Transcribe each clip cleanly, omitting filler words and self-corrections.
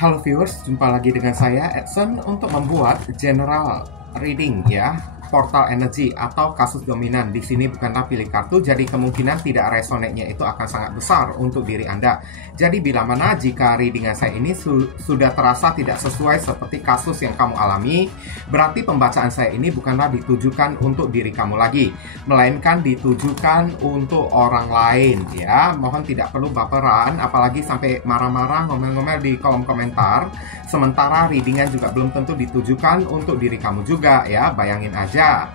Halo viewers, jumpa lagi dengan saya Edson untuk membuat general reading ya, portal energi atau kasus dominan. Di sini bukanlah pilih kartu, jadi kemungkinan tidak resonate-nya itu akan sangat besar untuk diri Anda. Jadi bila mana jika readingan saya ini sudah terasa tidak sesuai seperti kasus yang kamu alami, berarti pembacaan saya ini bukanlah ditujukan untuk diri kamu lagi, melainkan ditujukan untuk orang lain ya. Mohon tidak perlu baperan, apalagi sampai marah-marah, ngomel-ngomel di kolom komentar. Sementara readingan juga belum tentu ditujukan untuk diri kamu juga ya. Bayangin aja,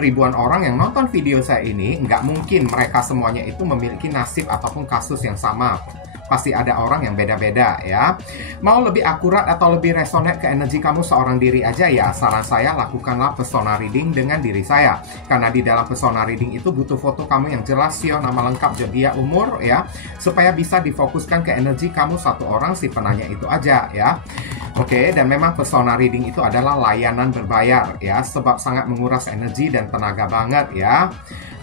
ribuan orang yang nonton video saya ini, nggak mungkin mereka semuanya itu memiliki nasib ataupun kasus yang sama. Pasti ada orang yang beda-beda ya. Mau lebih akurat atau lebih resonate ke energi kamu seorang diri aja ya, saran saya lakukanlah persona reading dengan diri saya. Karena di dalam persona reading itu butuh foto kamu yang jelas, sio, nama lengkap, zodiak, umur ya, supaya bisa difokuskan ke energi kamu satu orang si penanya itu aja ya. Oke, dan memang persona reading itu adalah layanan berbayar ya, sebab sangat menguras energi dan tenaga banget ya.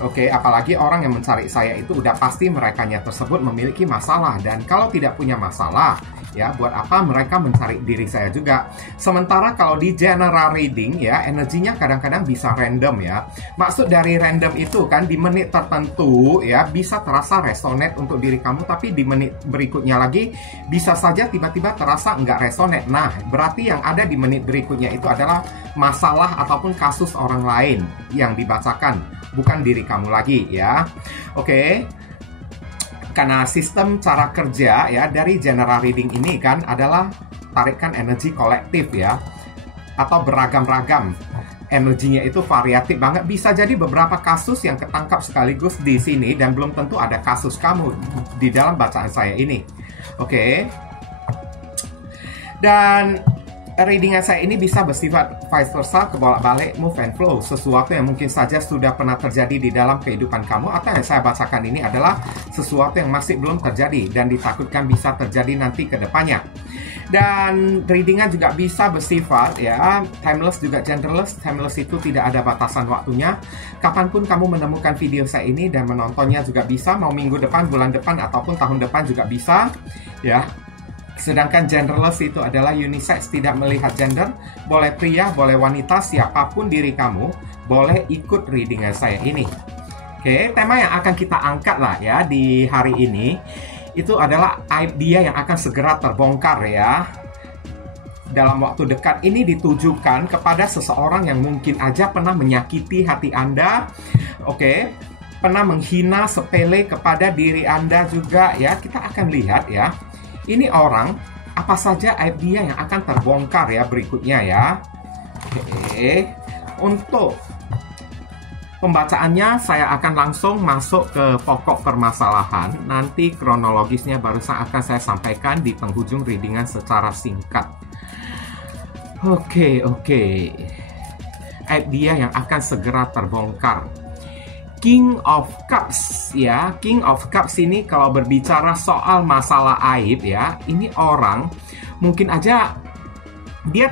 Oke, apalagi orang yang mencari saya itu udah pasti merekanya tersebut memiliki masalah, dan kalau tidak punya masalah ya, buat apa mereka mencari diri saya juga. Sementara kalau di general reading ya, energinya kadang-kadang bisa random ya. Maksud dari random itu kan, di menit tertentu ya bisa terasa resonate untuk diri kamu, tapi di menit berikutnya lagi bisa saja tiba-tiba terasa nggak resonate. Nah, berarti yang ada di menit berikutnya itu adalah masalah ataupun kasus orang lain yang dibacakan, bukan diri kamu lagi ya. Oke. Karena sistem cara kerja ya dari general reading ini kan adalah tarikan energi kolektif ya, atau beragam-ragam. Energinya itu variatif banget. Bisa jadi beberapa kasus yang ketangkap sekaligus di sini, dan belum tentu ada kasus kamu di dalam bacaan saya ini. Oke. Dan readingan saya ini bisa bersifat vice versa, kebolak-balik, move and flow. Sesuatu yang mungkin saja sudah pernah terjadi di dalam kehidupan kamu, atau yang saya bacakan ini adalah sesuatu yang masih belum terjadi dan ditakutkan bisa terjadi nanti ke depannya. Dan readingan juga bisa bersifat ya timeless, juga genderless. Timeless itu tidak ada batasan waktunya. Kapanpun kamu menemukan video saya ini dan menontonnya juga bisa, mau minggu depan, bulan depan, ataupun tahun depan juga bisa ya. Sedangkan genderless itu adalah unisex, tidak melihat gender. Boleh pria, boleh wanita, siapapun diri kamu boleh ikut readingan saya ini. Oke, tema yang akan kita angkat lah ya di hari ini itu adalah aib dia yang akan segera terbongkar ya. Dalam waktu dekat ini ditujukan kepada seseorang yang mungkin aja pernah menyakiti hati Anda. Oke, pernah menghina sepele kepada diri Anda juga ya. Kita akan lihat ya, ini orang, apa saja aib dia yang akan terbongkar ya berikutnya ya. Oke, untuk pembacaannya saya akan langsung masuk ke pokok permasalahan. Nanti kronologisnya baru akan saya sampaikan di penghujung readingan secara singkat. Oke. Aib dia yang akan segera terbongkar. King of Cups ya. King of Cups ini kalau berbicara soal masalah aib ya, ini orang mungkin aja dia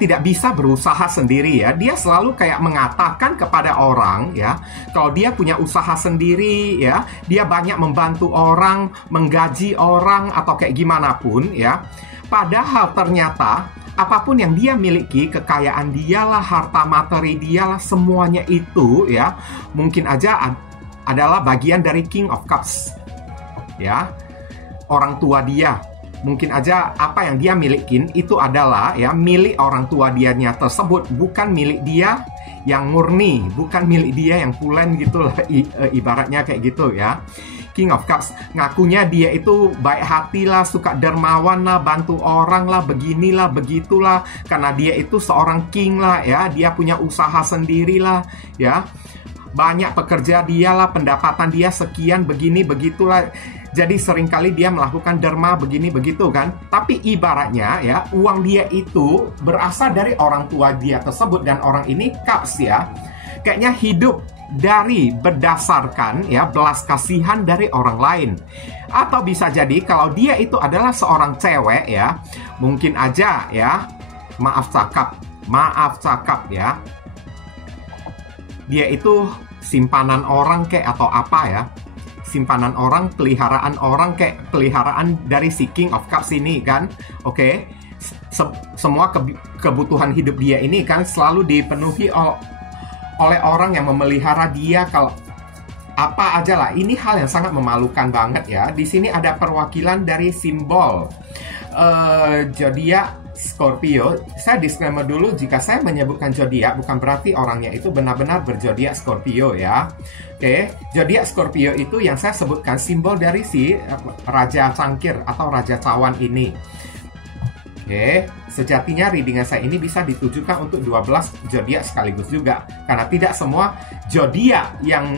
tidak bisa berusaha sendiri ya. Dia selalu kayak mengatakan kepada orang ya, kalau dia punya usaha sendiri ya, dia banyak membantu orang, menggaji orang atau kayak gimana pun ya. Padahal ternyata apapun yang dia miliki, kekayaan dialah, harta materi dialah, semuanya itu ya mungkin aja adalah bagian dari King of Cups ya. Orang tua dia, mungkin aja apa yang dia milikin itu adalah ya milik orang tua dianya tersebut, bukan milik dia yang murni, bukan milik dia yang pulen gitu lah, ibaratnya kayak gitu ya. King of Cups ngakunya dia itu baik hati lah, suka dermawan lah, bantu orang lah, beginilah, begitulah, karena dia itu seorang king lah ya, dia punya usaha sendiri lah ya, banyak pekerja dia lah, pendapatan dia sekian, begini, begitulah. Jadi seringkali dia melakukan derma begini, begitu kan. Tapi ibaratnya ya, uang dia itu berasal dari orang tua dia tersebut, dan orang ini Cups ya, kayaknya hidup dari berdasarkan ya belas kasihan dari orang lain. Atau bisa jadi kalau dia itu adalah seorang cewek ya, mungkin aja ya, maaf cakap ya, dia itu simpanan orang kayak atau apa ya, simpanan orang, kayak peliharaan dari si King of Cups ini kan. Oke. Semua kebutuhan hidup dia ini kan selalu dipenuhi oleh orang yang memelihara dia. Kalau apa aja lah, ini hal yang sangat memalukan banget ya. Di sini ada perwakilan dari simbol zodiak Scorpio. Saya disclaimer dulu, jika saya menyebutkan zodiak bukan berarti orangnya itu benar-benar berzodiak Scorpio ya. Oke, zodiak Scorpio itu yang saya sebutkan simbol dari si Raja Cangkir atau Raja Cawan ini. Oke, sejatinya readingan saya ini bisa ditujukan untuk 12 zodiak sekaligus juga, karena tidak semua zodiak yang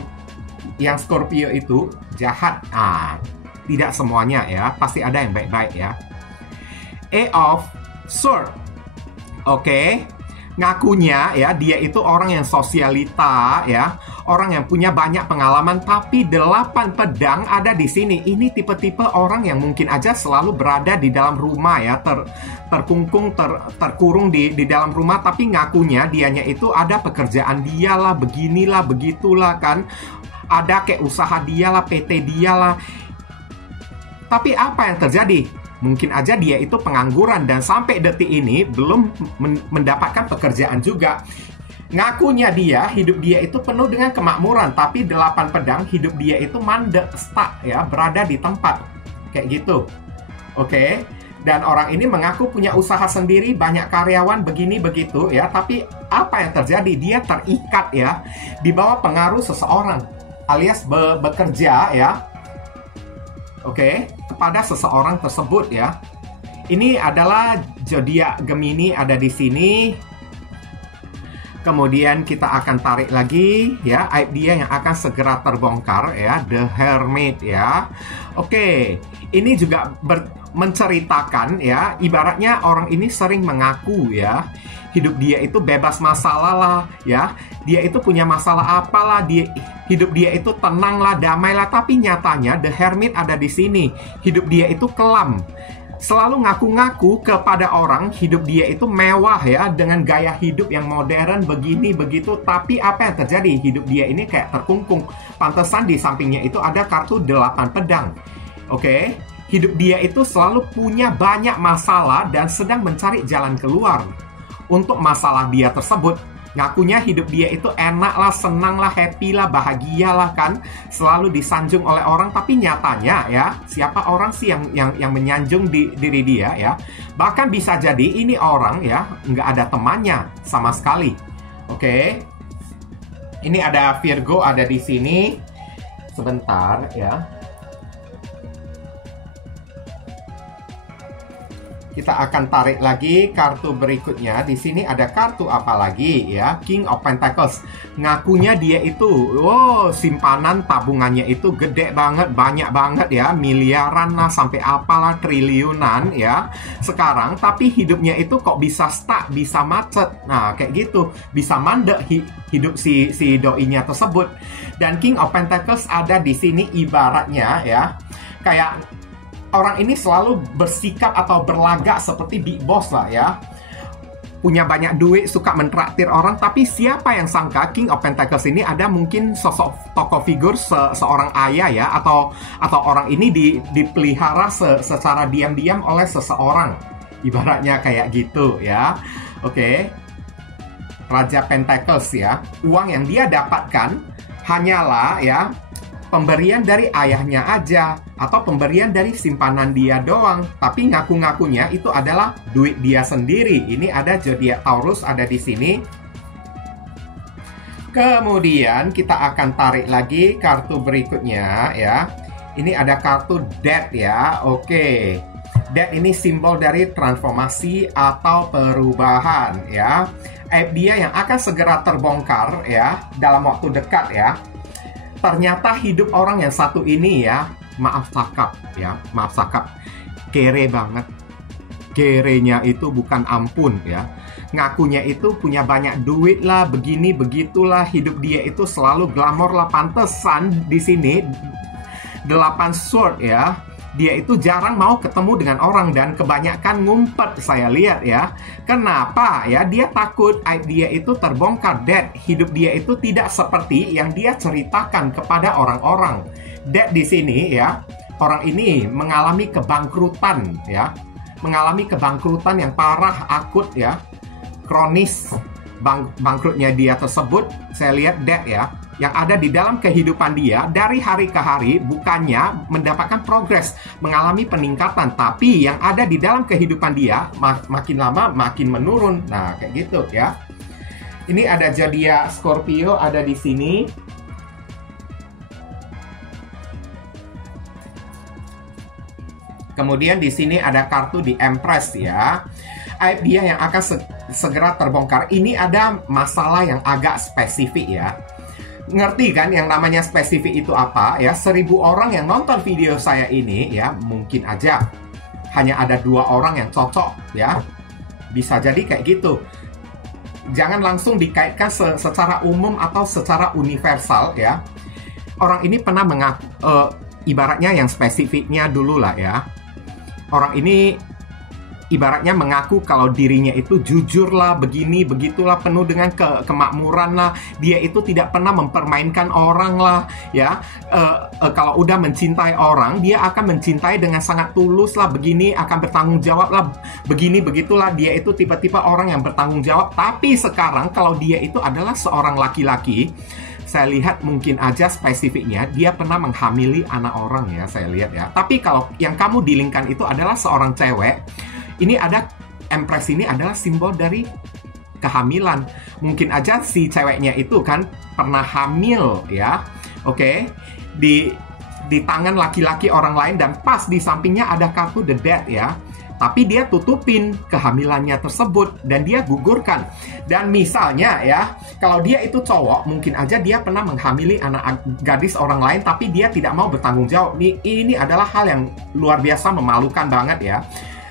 Scorpio itu jahat. Tidak semuanya ya, pasti ada yang baik-baik ya. of Sword. Oke. Ngakunya ya dia itu orang yang sosialita ya, orang yang punya banyak pengalaman, tapi 8 pedang ada di sini. Ini tipe-tipe orang yang mungkin aja selalu berada di dalam rumah ya, terkurung di dalam rumah, tapi ngakunya dianya itu ada pekerjaan dialah, beginilah, begitulah kan. Ada kayak usaha dialah, PT dialah. Tapi apa yang terjadi? Mungkin aja dia itu pengangguran dan sampai detik ini belum mendapatkan pekerjaan juga. Ngakunya hidup dia itu penuh dengan kemakmuran, tapi 8 pedang hidup dia itu mandek, stuck ya, berada di tempat. Kayak gitu. Oke. Dan orang ini mengaku punya usaha sendiri, banyak karyawan, begini begitu ya, tapi apa yang terjadi? Dia terikat ya di bawah pengaruh seseorang, alias bekerja ya. Oke, kepada seseorang tersebut ya. Ini adalah zodiak Gemini ada di sini. Kemudian kita akan tarik lagi ya, aib dia yang akan segera terbongkar ya, The Hermit ya. Oke, ini juga menceritakan ya, ibaratnya orang ini sering mengaku ya, hidup dia itu bebas masalah lah ya. Dia itu punya masalah apalah, hidup dia itu tenang lah, damai lah, tapi nyatanya The Hermit ada di sini. Hidup dia itu kelam. Selalu ngaku-ngaku kepada orang hidup dia itu mewah ya, dengan gaya hidup yang modern begini begitu, tapi apa yang terjadi? Hidup dia ini kayak terkungkung. Pantesan di sampingnya itu ada kartu 8 pedang. Oke, hidup dia itu selalu punya banyak masalah dan sedang mencari jalan keluar untuk masalah dia tersebut. Ngakunya hidup dia itu enak lah, senang lah, happy lah, bahagia lah kan, selalu disanjung oleh orang, tapi nyatanya ya, siapa orang sih yang menyanjung diri dia ya? Bahkan bisa jadi ini orang ya nggak ada temannya sama sekali. Oke. Ini ada Virgo ada di sini. Sebentar ya. Kita akan tarik lagi kartu berikutnya. Di sini ada kartu apa lagi ya? King of Pentacles. Ngakunya dia itu, simpanan tabungannya itu gede banget, banyak banget ya, miliaran lah, sampai apalah, triliunan ya. Sekarang tapi hidupnya itu kok bisa stuck, bisa macet. Nah, kayak gitu, bisa mandek hidup si doinya tersebut. Dan King of Pentacles ada di sini ibaratnya ya, kayak orang ini selalu bersikap atau berlagak seperti big boss lah ya. Punya banyak duit, suka mentraktir orang, tapi siapa yang sangka King of Pentacles ini ada mungkin sosok tokoh figur seorang ayah ya, atau orang ini dipelihara secara diam-diam oleh seseorang. Ibaratnya kayak gitu ya. Oke. Raja Pentacles ya. Uang yang dia dapatkan hanyalah ya pemberian dari ayahnya aja, atau pemberian dari simpanan dia doang, tapi ngaku-ngakunya itu adalah duit dia sendiri. Ini ada zodiak Taurus ada di sini. Kemudian kita akan tarik lagi kartu berikutnya ya. Ini ada kartu Death ya. Oke. Death ini simbol dari transformasi atau perubahan ya. Aib dia yang akan segera terbongkar ya dalam waktu dekat ya. Ternyata hidup orang yang satu ini ya, maaf cakap, kere banget. Kerenya itu bukan ampun ya. Ngakunya itu punya banyak duit lah, begini begitulah, hidup dia itu selalu glamor lah. Pantesan di sini 8 sword ya. Dia itu jarang mau ketemu dengan orang dan kebanyakan ngumpet, saya lihat ya. Kenapa ya? Dia takut aib dia itu terbongkar. Hidup dia itu tidak seperti yang dia ceritakan kepada orang-orang. Debt di sini ya, orang ini mengalami kebangkrutan ya. Mengalami kebangkrutan yang parah, akut ya. Kronis bangkrutnya dia tersebut, saya lihat debt ya, yang ada di dalam kehidupan dia dari hari ke hari bukannya mendapatkan progres, mengalami peningkatan, tapi yang ada di dalam kehidupan dia makin lama makin menurun. Nah, kayak gitu ya. Ini ada zodiak Scorpio ada di sini. Kemudian di sini ada kartu di Empress ya. Aib dia yang akan segera terbongkar. Ini ada masalah yang agak spesifik ya. Ngerti kan yang namanya spesifik itu apa ya? 1000 orang yang nonton video saya ini ya, mungkin aja hanya ada 2 orang yang cocok ya. Bisa jadi kayak gitu. Jangan langsung dikaitkan secara umum atau secara universal ya. Orang ini pernah mengaku, ibaratnya yang spesifiknya dulu lah ya. Orang ini ibaratnya mengaku kalau dirinya itu jujur lah, begini, begitulah, penuh dengan kemakmuran lah. Dia itu tidak pernah mempermainkan orang lah, ya. Kalau udah mencintai orang, dia akan mencintai dengan sangat tulus lah, begini, akan bertanggung jawab lah, begini, begitulah. Dia itu tipe-tipe orang yang bertanggung jawab. Tapi sekarang kalau dia itu adalah seorang laki-laki, saya lihat mungkin aja spesifiknya dia pernah menghamili anak orang ya, saya lihat ya. Tapi kalau yang kamu dilingkan itu adalah seorang cewek, ini ada Empress ini adalah simbol dari kehamilan. Mungkin aja si ceweknya itu kan pernah hamil ya. Oke. Di tangan laki-laki orang lain dan pas di sampingnya ada kartu The Dead ya. Tapi dia tutupin kehamilannya tersebut dan dia gugurkan. Dan misalnya ya, kalau dia itu cowok, mungkin aja dia pernah menghamili anak gadis orang lain tapi dia tidak mau bertanggung jawab. Ini adalah hal yang luar biasa memalukan banget ya.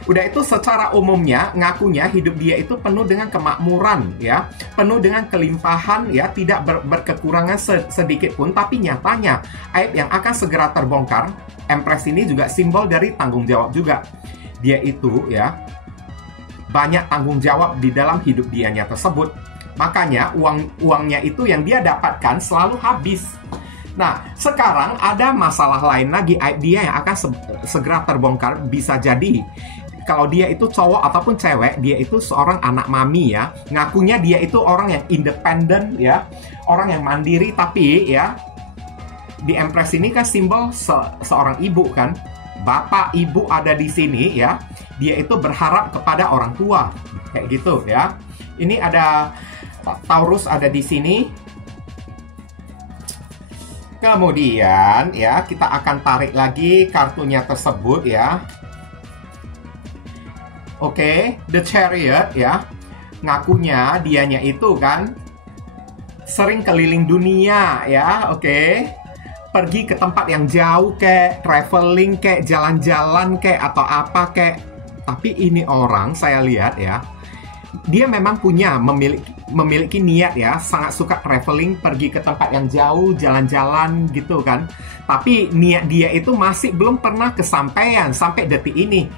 Udah itu secara umumnya ngakunya hidup dia itu penuh dengan kemakmuran ya, penuh dengan kelimpahan ya, tidak berkekurangan sedikit pun, tapi nyatanya aib yang akan segera terbongkar. Empress ini juga simbol dari tanggung jawab juga. Dia itu ya banyak tanggung jawab di dalam hidup dianya tersebut. Makanya uangnya itu yang dia dapatkan selalu habis. Nah, sekarang ada masalah lain lagi, aib dia yang akan segera terbongkar. Bisa jadi kalau dia itu cowok ataupun cewek, dia itu seorang anak mami ya. Ngakunya dia itu orang yang independen ya, orang yang mandiri, tapi ya di Empress ini kan simbol seorang ibu kan. Bapak ibu ada di sini ya. Dia itu berharap kepada orang tua. Kayak gitu ya. Ini ada Taurus ada di sini. Kemudian ya, kita akan tarik lagi kartunya tersebut ya. Oke, The Chariot ya. Ngakunya dianya itu kan sering keliling dunia ya, oke. Pergi ke tempat yang jauh kayak traveling kayak jalan-jalan kayak atau apa kayak. Tapi ini orang saya lihat ya, dia memang memiliki niat ya, sangat suka traveling, pergi ke tempat yang jauh, jalan-jalan gitu kan. Tapi niat dia itu masih belum pernah kesampaian sampai detik ini.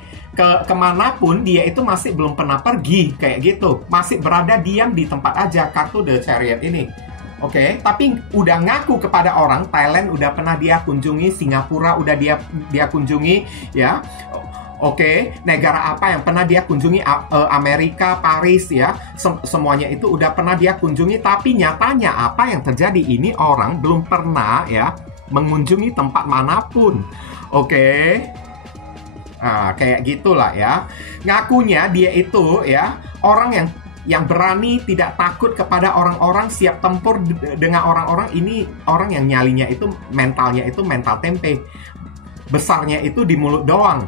Kemanapun dia itu masih belum pernah pergi kayak gitu, masih berada diam di tempat aja. Kartu The Chariot ini. Oke, tapi udah ngaku kepada orang, Thailand udah pernah dia kunjungi, Singapura udah dia kunjungi, ya. Oke, negara apa yang pernah dia kunjungi, Amerika, Paris, ya. Semuanya itu udah pernah dia kunjungi, tapi nyatanya apa yang terjadi? Ini orang belum pernah, ya, mengunjungi tempat manapun. Oke. Nah, kayak gitulah, ya. Ngakunya dia itu, ya, orang yang berani, tidak takut kepada orang-orang, siap tempur dengan orang-orang. Ini orang yang nyalinya itu, mentalnya itu mental tempe. Besarnya itu di mulut doang,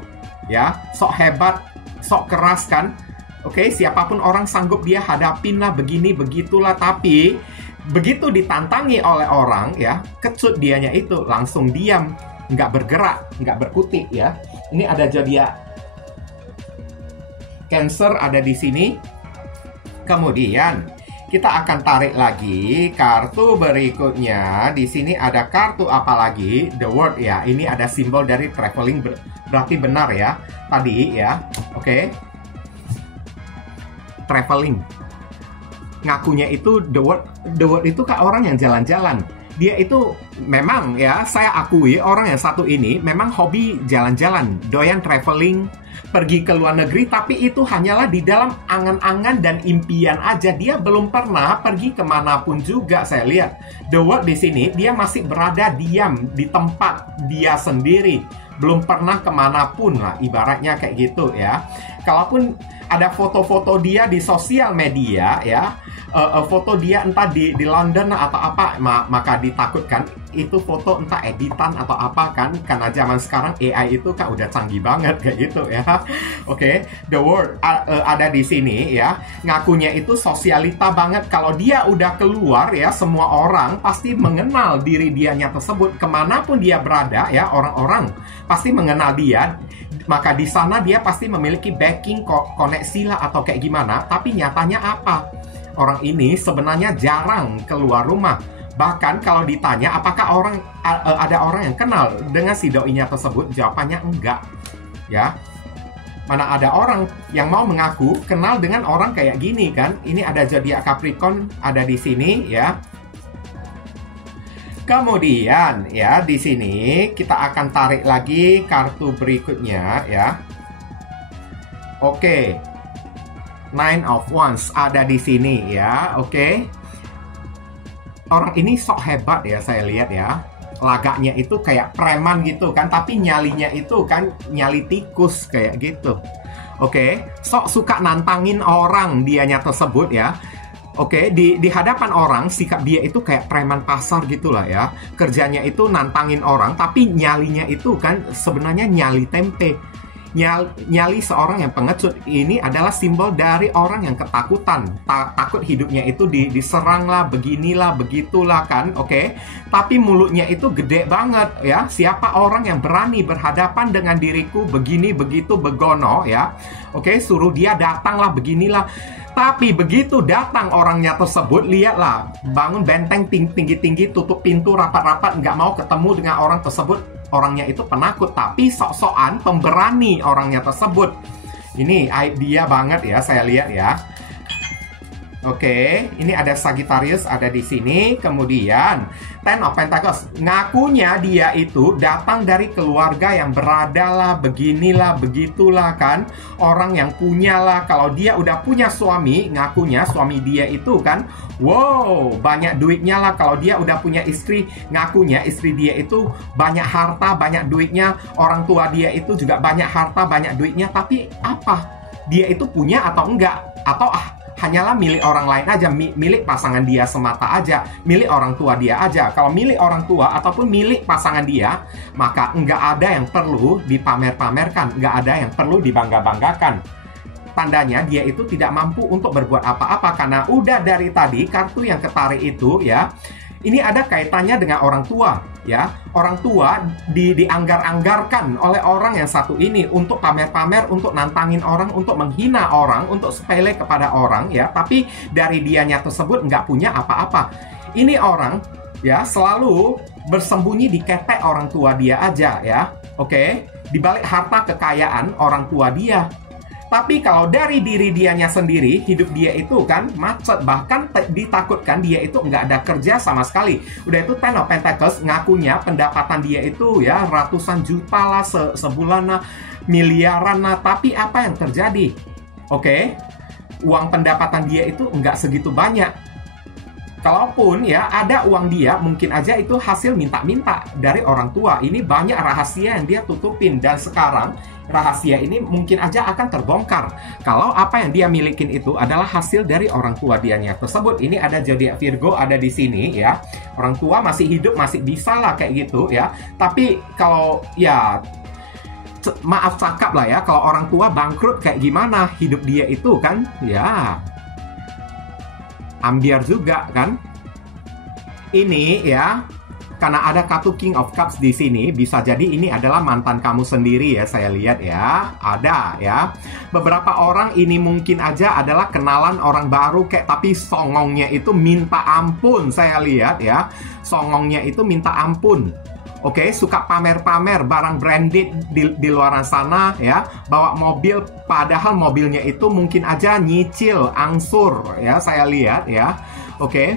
ya. Sok hebat, sok keras kan. Oke, siapapun orang sanggup dia hadapin lah, begini, begitulah. Tapi begitu ditantangi oleh orang, ya, kecut dianya itu langsung diam, nggak bergerak, nggak berkutik, ya. Ini ada zodiak Cancer ada di sini. Kemudian kita akan tarik lagi kartu berikutnya. Di sini ada kartu apa lagi? The World ya. Ini ada simbol dari traveling, berarti benar ya. Tadi ya. Oke. Traveling. Ngakunya itu The World itu kan orang yang jalan-jalan. dia itu memang ya, saya akui orang yang satu ini memang hobi jalan-jalan, doyan traveling, pergi ke luar negeri, tapi itu hanyalah di dalam angan-angan dan impian aja. Dia belum pernah pergi kemanapun juga. Saya lihat The Word di sini, dia masih berada diam di tempat dia sendiri, belum pernah kemanapun lah, ibaratnya kayak gitu ya. Kalaupun ada foto-foto dia di sosial media ya, foto dia entah di London atau apa, maka ditakutkan itu foto entah editan atau apa kan, karena zaman sekarang AI itu kan udah canggih banget kayak gitu ya. Oke, The Word ada di sini ya, ngakunya itu sosialita banget. Kalau dia udah keluar ya, semua orang pasti mengenal diri dianya tersebut, kemanapun dia berada ya, orang-orang pasti mengenal dia. Maka di sana dia pasti memiliki backing, koneksi lah atau kayak gimana. Tapi nyatanya apa? Orang ini sebenarnya jarang keluar rumah. Bahkan kalau ditanya apakah ada orang yang kenal dengan si doinya tersebut, jawabannya enggak. Ya, mana ada orang yang mau mengaku kenal dengan orang kayak gini kan? Ini ada zodiak Capricorn ada di sini ya. Kemudian ya, di sini kita akan tarik lagi kartu berikutnya ya. Oke. Nine of Wands ada di sini ya. Oke. Orang ini sok hebat ya, saya lihat ya. Lagaknya itu kayak preman gitu kan, tapi nyalinya itu kan nyali tikus kayak gitu. Oke, sok suka nantangin orang dianya tersebut ya. Oke, di hadapan orang sikap dia itu kayak preman pasar gitulah ya. Kerjanya itu nantangin orang, tapi nyalinya itu kan sebenarnya nyali tempe. Nyali seorang yang pengecut. Ini adalah simbol dari orang yang ketakutan, takut hidupnya itu diserang lah, beginilah, begitulah kan. Oke, tapi mulutnya itu gede banget ya. Siapa orang yang berani berhadapan dengan diriku begini, begitu, begono ya. Oke, suruh dia datanglah, beginilah. Tapi begitu datang orangnya tersebut, lihatlah, bangun benteng tinggi-tinggi, tutup pintu rapat-rapat, nggak mau ketemu dengan orang tersebut. Orangnya itu penakut, tapi sok-sokan pemberani orangnya tersebut. Ini dia banget ya, saya lihat ya. Oke, ini ada Sagittarius ada di sini. Kemudian Ten of Pentacles, ngakunya dia itu datang dari keluarga yang berada lah, beginilah, begitulah kan. Orang yang punya lah. Kalau dia udah punya suami, ngakunya suami dia itu kan, wow, banyak duitnya lah. Kalau dia udah punya istri, ngakunya istri dia itu banyak harta, banyak duitnya. Orang tua dia itu juga banyak harta, banyak duitnya. Tapi apa? Dia itu punya atau enggak? Atau hanyalah milik orang lain aja, milik pasangan dia semata aja, milik orang tua dia aja. Kalau milik orang tua ataupun milik pasangan dia, maka nggak ada yang perlu dipamer-pamerkan, nggak ada yang perlu dibangga-banggakan. Tandanya dia itu tidak mampu untuk berbuat apa-apa, karena udah dari tadi kartu yang ketarik itu ya, ini ada kaitannya dengan orang tua ya. Orang tua dianggar-anggarkan oleh orang yang satu ini untuk pamer-pamer, untuk nantangin orang, untuk menghina orang, untuk sepele kepada orang ya. Tapi dari dianya tersebut nggak punya apa-apa. Ini orang ya selalu bersembunyi di ketek orang tua dia aja ya. Oke, di balik harta kekayaan orang tua dia. Tapi kalau dari diri dianya sendiri, hidup dia itu kan macet. Bahkan ditakutkan dia itu nggak ada kerja sama sekali. Udah itu Ten of Pentacles, ngakunya pendapatan dia itu ya ratusan juta lah sebulan lah, miliaran lah. Tapi apa yang terjadi? Oke, uang pendapatan dia itu nggak segitu banyak. Kalaupun ya ada uang dia, mungkin aja itu hasil minta-minta dari orang tua. Ini banyak rahasia yang dia tutupin. Dan sekarang rahasia ini mungkin aja akan terbongkar kalau apa yang dia milikin itu adalah hasil dari orang tua dianya tersebut. Ini ada zodiak Virgo ada di sini ya. Orang tua masih hidup, masih bisa lah kayak gitu ya. Tapi kalau ya maaf cakap lah ya, kalau orang tua bangkrut kayak gimana hidup dia itu kan ya ambiar juga kan. Ini ya, karena ada kartu King of Cups di sini, bisa jadi ini adalah mantan kamu sendiri ya, saya lihat ya. Ada ya. Beberapa orang ini mungkin aja adalah kenalan orang baru kayak, tapi songongnya itu minta ampun, saya lihat ya. Songongnya itu minta ampun. Oke, suka pamer-pamer barang branded di luar sana ya. Bawa mobil, padahal mobilnya itu mungkin aja nyicil, angsur ya, saya lihat ya. Oke.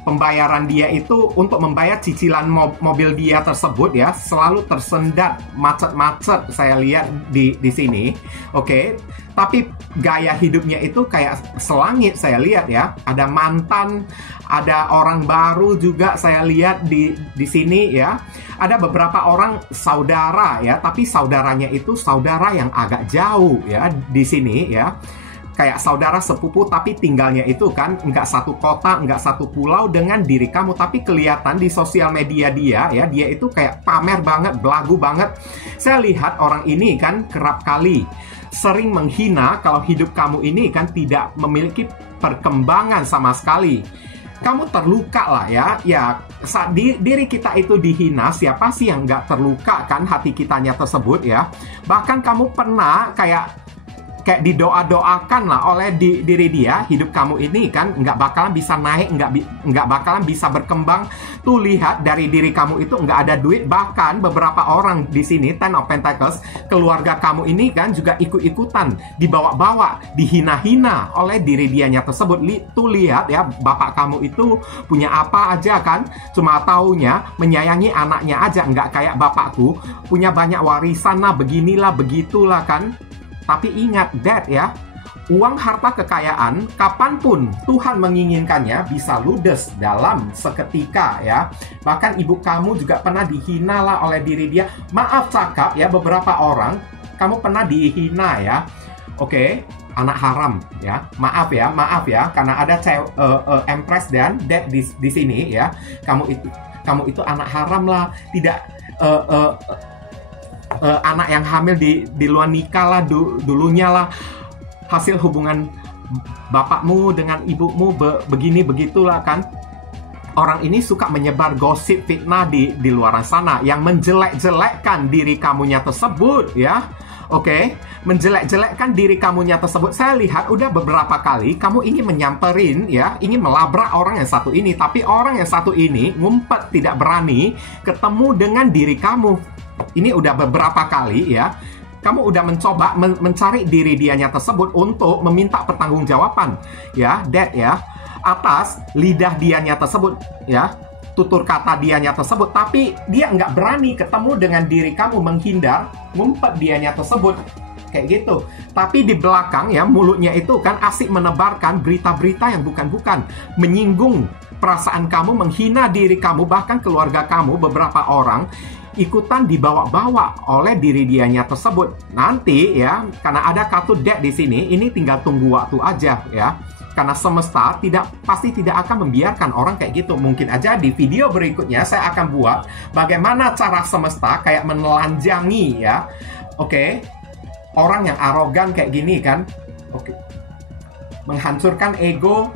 pembayaran dia itu untuk membayar cicilan mobil dia tersebut ya, selalu tersendat macet-macet saya lihat di sini. Oke. Tapi gaya hidupnya itu kayak selangit saya lihat ya. Ada mantan, ada orang baru juga saya lihat di sini ya. Ada beberapa orang saudara ya, tapi saudaranya itu saudara yang agak jauh ya di sini ya. Kayak saudara sepupu tapi tinggalnya itu kan nggak satu kota, nggak satu pulau dengan diri kamu, tapi kelihatan di sosial media dia ya, dia itu kayak pamer banget, belagu banget. Saya lihat orang ini kan kerap kali sering menghina kalau hidup kamu ini kan tidak memiliki perkembangan sama sekali. Kamu terluka lah ya, saat diri kita itu dihina, siapa sih yang nggak terluka kan hati kitanya tersebut ya. Bahkan kamu pernah kayak didoa-doakan lah oleh diri dia, hidup kamu ini kan nggak bakalan bisa naik, nggak bakalan bisa berkembang. Tuh lihat dari diri kamu itu nggak ada duit. Bahkan beberapa orang di sini, Ten of Pentacles, keluarga kamu ini kan juga ikut-ikutan dibawa-bawa, dihina-hina oleh diri dianya tersebut. Tuh lihat ya, bapak kamu itu punya apa aja kan, cuma taunya menyayangi anaknya aja, nggak kayak bapakku punya banyak warisan lah, beginilah begitulah kan. Tapi ingat, Dad ya, uang harta kekayaan kapanpun Tuhan menginginkannya bisa ludes dalam seketika ya. Bahkan ibu kamu juga pernah dihina lah oleh diri dia. Maaf cakap ya, beberapa orang kamu pernah dihina ya. Oke, anak haram ya. Maaf ya, karena ada Empress dan Dad di sini ya. Kamu itu anak haram lah, tidak anak yang hamil di luar nikah lah dulunya lah, hasil hubungan bapakmu dengan ibumu begini begitulah kan. Orang ini suka menyebar gosip fitnah di luar sana yang menjelek-jelekkan diri kamunya tersebut ya. Oke, menjelek-jelekkan diri kamunya tersebut. Saya lihat udah beberapa kali kamu ingin menyamperin ya, ingin melabrak orang yang satu ini, tapi orang yang satu ini ngumpet, tidak berani ketemu dengan diri kamu. Ini udah beberapa kali ya, kamu udah mencoba mencari diri dianya tersebut untuk meminta pertanggungjawaban ya, Dad ya, atas lidah dianya tersebut ya, tutur kata dianya tersebut. Tapi dia nggak berani ketemu dengan diri kamu, menghindar, ngumpet dianya tersebut kayak gitu. Tapi di belakang ya, mulutnya itu kan asik menebarkan berita-berita yang bukan-bukan, menyinggung perasaan kamu, menghina diri kamu, bahkan keluarga kamu. Beberapa orang ikutan dibawa-bawa oleh diri dianya tersebut. Nanti ya, karena ada kartu Dad di sini, ini tinggal tunggu waktu aja ya. Karena semesta pasti tidak akan membiarkan orang kayak gitu. Mungkin aja di video berikutnya saya akan buat bagaimana cara semesta kayak menelanjangi ya. Oke. Orang yang arogan kayak gini kan. Oke. Menghancurkan ego,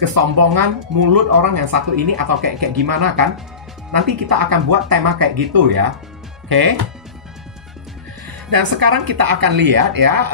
kesombongan, mulut orang yang satu ini atau kayak gimana kan. Nanti kita akan buat tema kayak gitu ya. Oke. Dan sekarang kita akan lihat ya,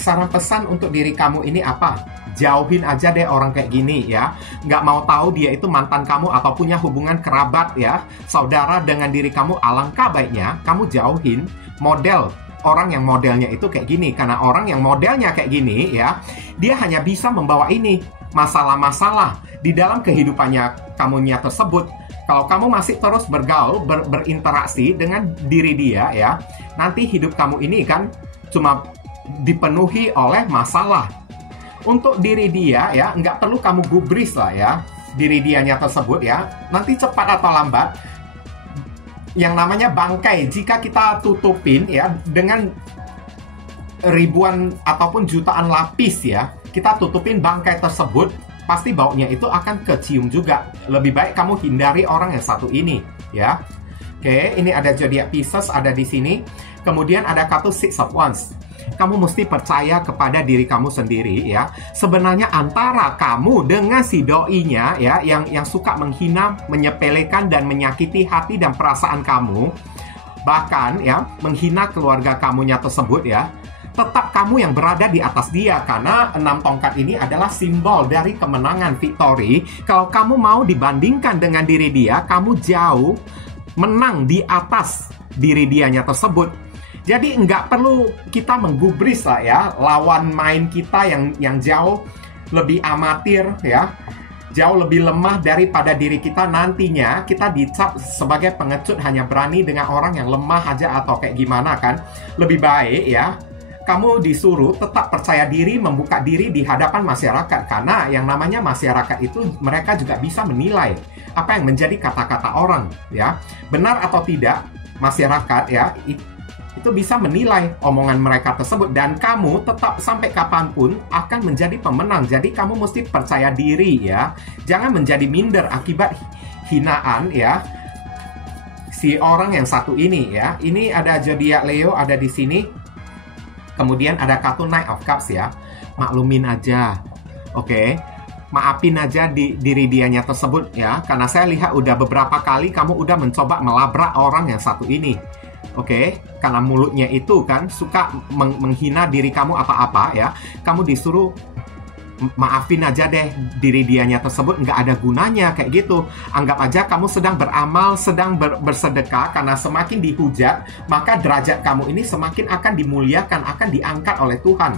saran pesan untuk diri kamu ini apa? Jauhin aja deh orang kayak gini ya. Nggak mau tahu dia itu mantan kamu atau punya hubungan kerabat ya, saudara dengan diri kamu. Alangkah baiknya kamu jauhin model orang yang modelnya itu kayak gini. Karena orang yang modelnya kayak gini ya, dia hanya bisa membawa ini masalah-masalah di dalam kehidupannya kamunya tersebut. Kalau kamu masih terus bergaul, berinteraksi dengan diri dia ya, nanti hidup kamu ini kan cuma dipenuhi oleh masalah. Untuk diri dia ya, nggak perlu kamu gubris lah ya, diri dianya tersebut ya. Nanti cepat atau lambat, yang namanya bangkai, jika kita tutupin ya dengan ribuan ataupun jutaan lapis ya, kita tutupin bangkai tersebut, pasti baunya itu akan kecium juga. Lebih baik kamu hindari orang yang satu ini ya. Oke, ini ada zodiac Pisces ada di sini. Kemudian ada kartu Six of Wands. Kamu mesti percaya kepada diri kamu sendiri ya. Sebenarnya antara kamu dengan si doinya ya, yang suka menghina, menyepelekan dan menyakiti hati dan perasaan kamu, bahkan ya menghina keluarga kamunya tersebut ya, tetap kamu yang berada di atas dia. Karena 6 tongkat ini adalah simbol dari kemenangan, victory. Kalau kamu mau dibandingkan dengan diri dia, kamu jauh menang di atas diri dianya tersebut. Jadi nggak perlu kita menggubris lah ya lawan main kita yang jauh lebih amatir ya. jauh lebih lemah daripada diri kita, nantinya kita dicap sebagai pengecut, hanya berani dengan orang yang lemah aja atau kayak gimana kan. Lebih baik ya, kamu disuruh tetap percaya diri, membuka diri di hadapan masyarakat. Karena yang namanya masyarakat itu, mereka juga bisa menilai apa yang menjadi kata-kata orang ya. Benar atau tidak, masyarakat ya itu bisa menilai omongan mereka tersebut. Dan kamu tetap sampai kapanpun akan menjadi pemenang. Jadi kamu mesti percaya diri ya. Jangan menjadi minder akibat hinaan ya si orang yang satu ini ya. Ini ada zodiak Leo ada di sini. Kemudian ada kartu Knight of Cups ya. Maklumin aja. Oke. Maafin aja diri dianya tersebut ya. Karena saya lihat udah beberapa kali kamu udah mencoba melabrak orang yang satu ini. Oke, karena mulutnya itu kan suka menghina diri kamu apa-apa ya. Kamu disuruh maafin aja deh diri dianya tersebut, nggak ada gunanya kayak gitu. Anggap aja kamu sedang beramal, sedang bersedekah. Karena semakin dihujat, maka derajat kamu ini semakin akan dimuliakan, akan diangkat oleh Tuhan.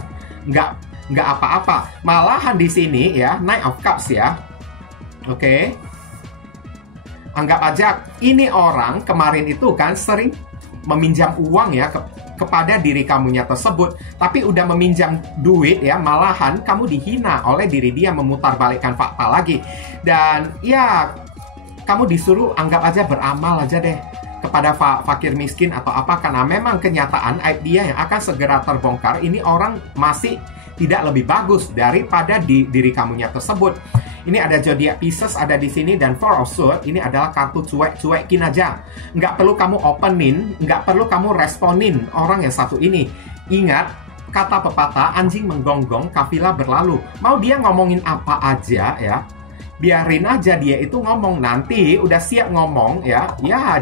Nggak apa-apa. Malahan di sini ya, Knight of Cups ya. Oke. Anggap aja ini orang kemarin itu kan sering meminjam uang ya kepada diri kamunya tersebut, tapi udah meminjam duit ya, malahan kamu dihina oleh diri dia, memutarbalikkan fakta lagi. Dan ya kamu disuruh anggap aja beramal aja deh kepada fakir miskin atau apa, karena memang kenyataan aib dia yang akan segera terbongkar. Ini orang masih tidak lebih bagus daripada diri kamunya tersebut. Ini ada zodiak Pisces ada di sini, dan Four of Swords ini adalah kartu cuekin aja. Nggak perlu kamu openin, nggak perlu kamu responin orang yang satu ini. Ingat kata pepatah, anjing menggonggong, kafilah berlalu. Mau dia ngomongin apa aja ya, biarin aja dia itu ngomong. Nanti udah siap ngomong ya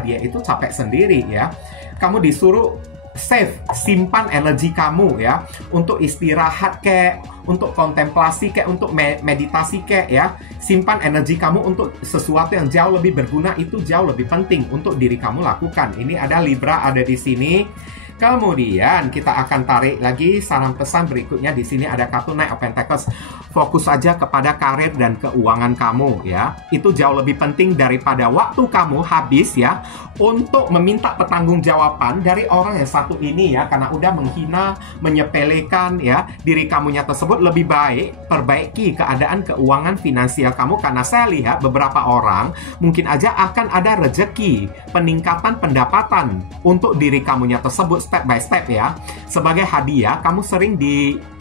dia itu capek sendiri ya. Kamu disuruh save, simpan energi kamu ya, untuk istirahat kek, untuk kontemplasi kek, untuk meditasi kek ya. Simpan energi kamu untuk sesuatu yang jauh lebih berguna, itu jauh lebih penting untuk diri kamu lakukan. Ini ada Libra ada di sini. Kemudian kita akan tarik lagi saran pesan berikutnya. Di sini ada kartu Knight of Pentacles. Fokus saja kepada karir dan keuangan kamu ya. Itu jauh lebih penting daripada waktu kamu habis ya untuk meminta pertanggungjawaban dari orang yang satu ini ya, karena udah menghina, menyepelekan ya diri kamunya tersebut. Lebih baik perbaiki keadaan keuangan finansial kamu, karena saya lihat beberapa orang mungkin aja akan ada rezeki, peningkatan pendapatan untuk diri kamunya tersebut step by step ya. Sebagai hadiah, kamu sering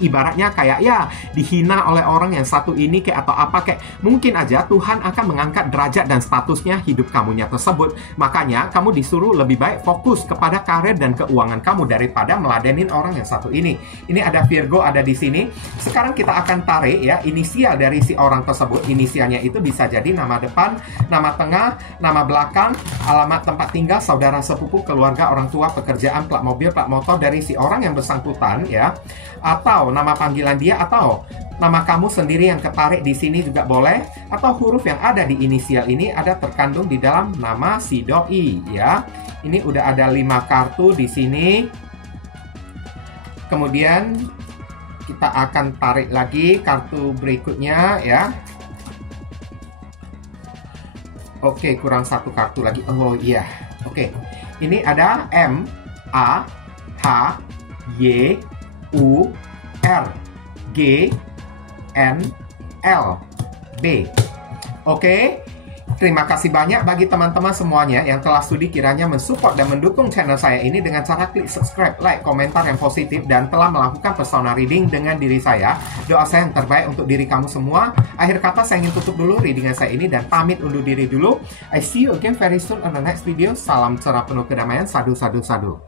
ibaratnya kayak ya dihina oleh orang yang satu ini kayak atau apa kayak. Mungkin aja Tuhan akan mengangkat derajat dan statusnya hidup kamunya tersebut. Makanya kamu disuruh lebih baik fokus kepada karir dan keuangan kamu daripada meladenin orang yang satu ini. Ini ada Virgo ada di sini. Sekarang kita akan tarik ya inisial dari si orang tersebut. Inisialnya itu bisa jadi nama depan, nama tengah, nama belakang, alamat tempat tinggal, saudara sepupu, keluarga, orang tua, pekerjaan, plat mobil, plat motor dari si orang yang bersangkutan ya, atau nama panggilan dia, atau nama kamu sendiri yang ketarik di sini juga boleh, atau huruf yang ada di inisial ini ada terkandung di dalam nama si doi ya. Ini udah ada 5 kartu di sini. Kemudian kita akan tarik lagi kartu berikutnya ya. Oke, kurang 1 kartu lagi. Oh iya. Oke. Ini ada M A H Y U R G N L B. Oke. Terima kasih banyak bagi teman-teman semuanya yang telah studi, kiranya mensupport dan mendukung channel saya ini dengan cara klik subscribe, like, komentar yang positif, dan telah melakukan persona reading dengan diri saya. Doa saya yang terbaik untuk diri kamu semua. Akhir kata saya ingin tutup dulu readingan saya ini dan pamit undur diri dulu. I see you again very soon on the next video. Salam cerah penuh kedamaian. Sadu, sadu, sadu.